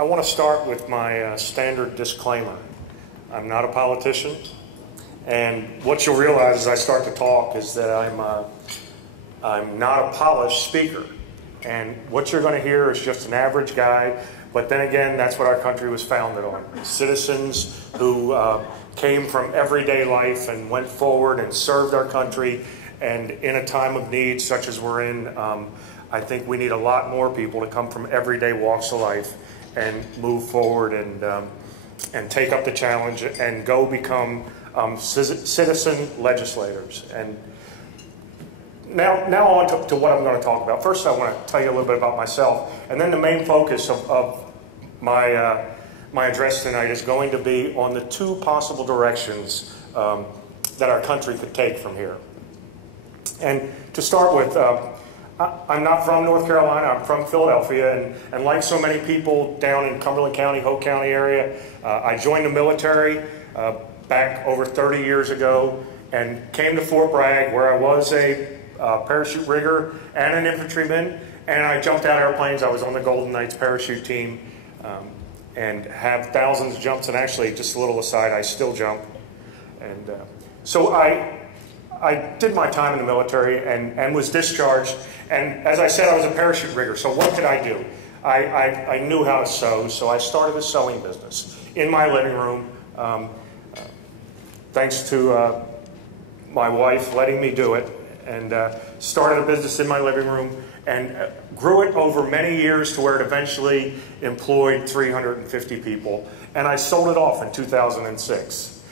I want to start with my standard disclaimer. I'm not a politician, and what you'll realize as I start to talk is that I'm not a polished speaker. And what you're going to hear is just an average guy, but then again, that's what our country was founded on. Citizens who came from everyday life and went forward and served our country, and in a time of need such as we're in, I think we need a lot more people to come from everyday walks of life and move forward and take up the challenge and go become citizen legislators. And now on to what I'm going to talk about. First, I want to tell you a little bit about myself, and then the main focus of my address tonight is going to be on the two possible directions that our country could take from here. And to start with, I'm not from North Carolina, I'm from Philadelphia, and like so many people down in Cumberland County, Hoke County area, I joined the military back over 30 years ago and came to Fort Bragg, where I was a parachute rigger and an infantryman, and I jumped out airplanes. I was on the Golden Knights parachute team and have thousands of jumps, and actually, just a little aside, I still jump. And so I did my time in the military and was discharged, and as I said, I was a parachute rigger. So what could I do? I knew how to sew, so I started a sewing business in my living room, thanks to my wife letting me do it, and started a business in my living room and grew it over many years to where it eventually employed 350 people, and I sold it off in 2006.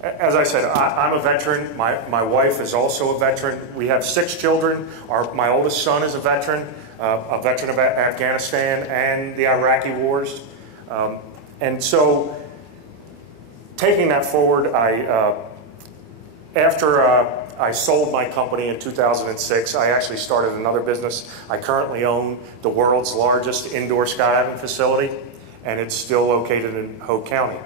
As I said, I'm a veteran. My wife is also a veteran. We have 6 children. My oldest son is a veteran of Afghanistan and the Iraqi wars. And so, taking that forward, after I sold my company in 2006, I actually started another business. I currently own the world's largest indoor skydiving facility, and it's still located in Hoke County.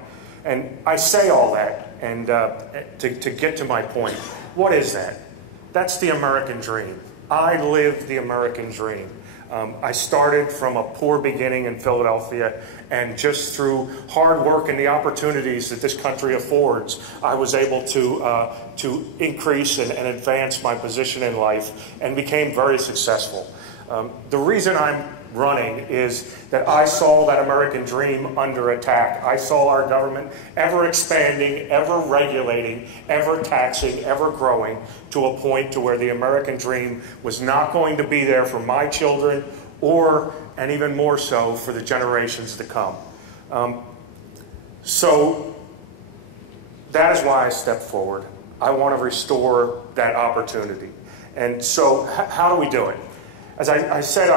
And I say all that and to get to my point. What is that? That's the American dream. I lived the American dream. I started from a poor beginning in Philadelphia, and just through hard work and the opportunities that this country affords, I was able to increase and advance my position in life and became very successful. The reason I'm running is that I saw that American dream under attack. I saw our government ever expanding, ever regulating, ever taxing, ever growing to a point to where the American dream was not going to be there for my children and even more so for the generations to come. So that is why I stepped forward. I want to restore that opportunity. And so how do we do it? As I said,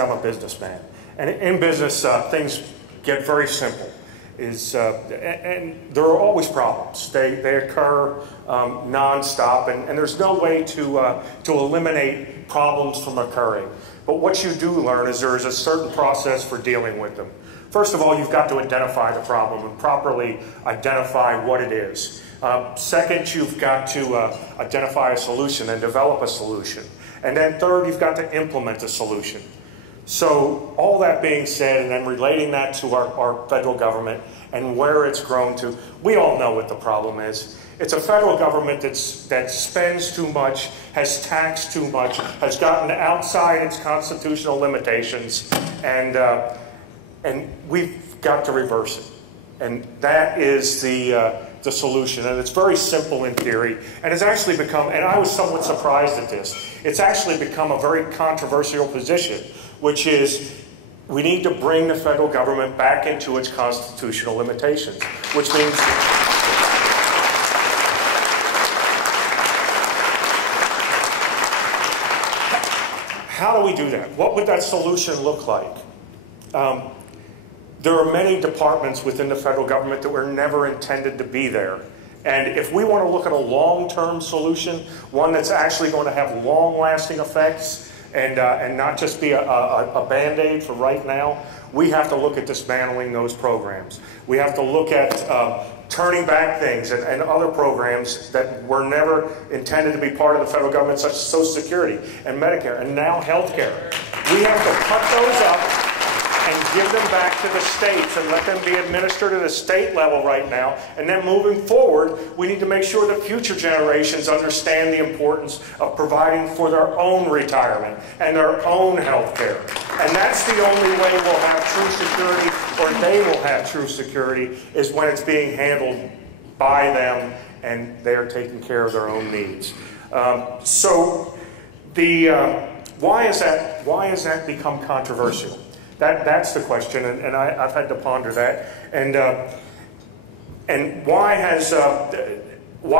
I'm a businessman, and in business, things get very simple. And there are always problems. They occur nonstop, and there's no way to eliminate problems from occurring. But what you do learn is there is a certain process for dealing with them. First of all, you've got to identify the problem and properly identify what it is. Second, you've got to identify a solution and develop a solution. And then third, you've got to implement a solution. So all that being said, and then relating that to our federal government and where it's grown to, we all know what the problem is. It's a federal government that spends too much, has taxed too much, has gotten outside its constitutional limitations, and we've got to reverse it. And that is the solution, and it's very simple in theory, and it's actually become, and I was somewhat surprised at this, it's actually become a very controversial position, which is we need to bring the federal government back into its constitutional limitations, which means how do we do that? What would that solution look like? There are many departments within the federal government that were never intended to be there. And if we want to look at a long-term solution, one that's actually going to have long-lasting effects and not just be a Band-Aid for right now, we have to look at dismantling those programs. We have to look at turning back things and other programs that were never intended to be part of the federal government, such as Social Security and Medicare and now health care. We have to cut those up. and give them back to the states and let them be administered at a state level right now. And then moving forward, we need to make sure that future generations understand the importance of providing for their own retirement and their own health care. And that's the only way we'll have true security, or they will have true security, is when it's being handled by them and they are taking care of their own needs. Why has that become controversial? That's the question, and I've had to ponder that. And why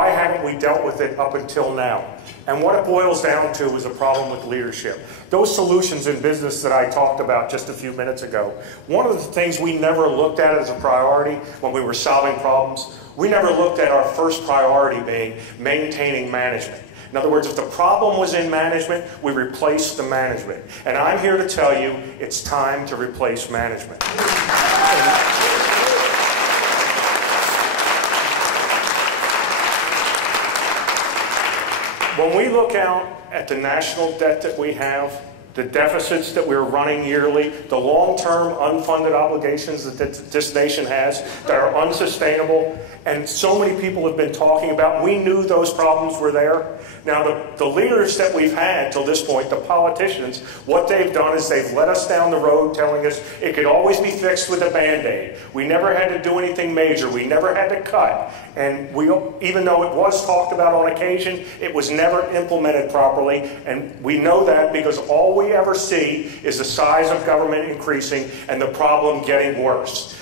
haven't we dealt with it up until now? And what it boils down to is a problem with leadership. Those solutions in business that I talked about just a few minutes ago, one of the things we never looked at as a priority when we were solving problems, we never looked at our first priority being maintaining management. In other words, if the problem was in management, we replaced the management. And I'm here to tell you, it's time to replace management. When we look out at the national debt that we have, the deficits that we're running yearly, the long-term unfunded obligations that this nation has that are unsustainable, and so many people have been talking about, we knew those problems were there. Now, the leaders that we've had till this point, the politicians, what they've done is they've led us down the road telling us it could always be fixed with a Band-Aid. We never had to do anything major. We never had to cut. And even though it was talked about on occasion, it was never implemented properly. And we know that because all we ever see is the size of government increasing and the problem getting worse.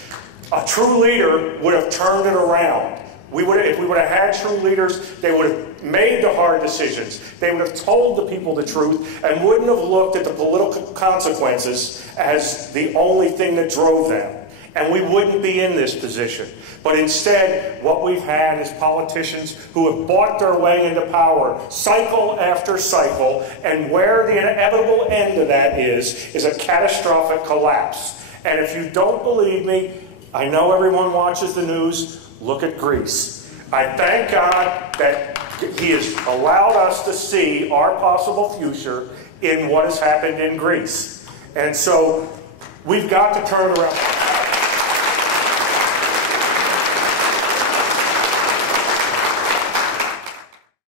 A true leader would have turned it around. If we would have had true leaders, they would have made the hard decisions. They would have told the people the truth and wouldn't have looked at the political consequences as the only thing that drove them. And we wouldn't be in this position. But instead, what we've had is politicians who have bought their way into power cycle after cycle, and where the inevitable end of that is a catastrophic collapse. And if you don't believe me, I know everyone watches the news. Look at Greece. I thank God that He has allowed us to see our possible future in what has happened in Greece. And so we've got to turn it around.